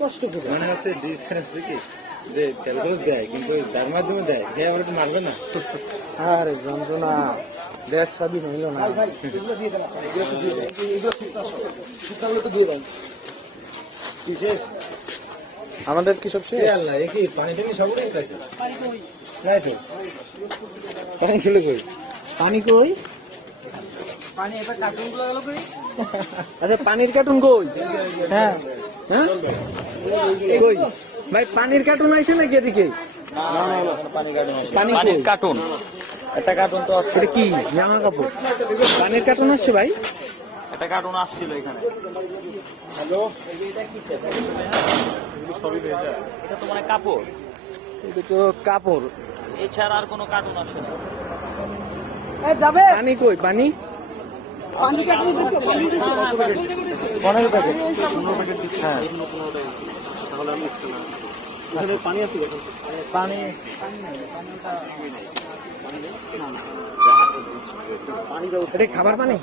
কষ্ট করে মনে হচ্ছে ডিসকানেক্ট কি যে ক্যালকুলাস দেয় কিন্তু তার মাধ্যমে দেয় যে আমরা তো মারবে না। আরে যন্ত্রণা, দেশ স্বাধীন হইল না। এগুলো দিয়ে দেন, এগুলো তো দিয়ে দেন, এগুলো শুকনাগুলো তো দিয়ে দেন। কি শেষ? আমাদের কি সব শেষ? আল্লাহ এ কি পানি টানি সব উঠে গেছে? নাই তো পানি খুলে কই? পানি কই? পানি এবার কার্টুনগুলো গেল কই? আচ্ছা পানির কার্টুন কই? হ্যাঁ হ্যাঁ কই ভাই, পানির কার্টুন আইছে নাকি এদিকে? পানি পানির কই? কার্টুন, একটা কার্টুন তো আসছে, এটা কি জামা কাপড়? পানির কার্টুন আসছে ভাই? একটা কার্টুন আসছিল এখানে। এটা তো মানে কাপড়, এটা তো কাপড়। এছাড়া আর কোনো কার্টুন আসে না। যাবে পানি কই? পানি পানি কার্টুন দিছে, পানি দিছে। 15 প্যাকেট। হ্যাঁ এখানে পানি আছে দেখুন। পানি এটা খাবার পানি?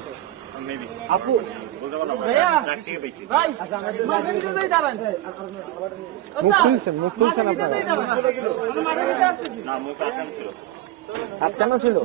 আপু ভাইয়া ভাই মাঝে যাই দাঁড়ান। মুখ খুলছেন আপনারা? আটকানো ছিল।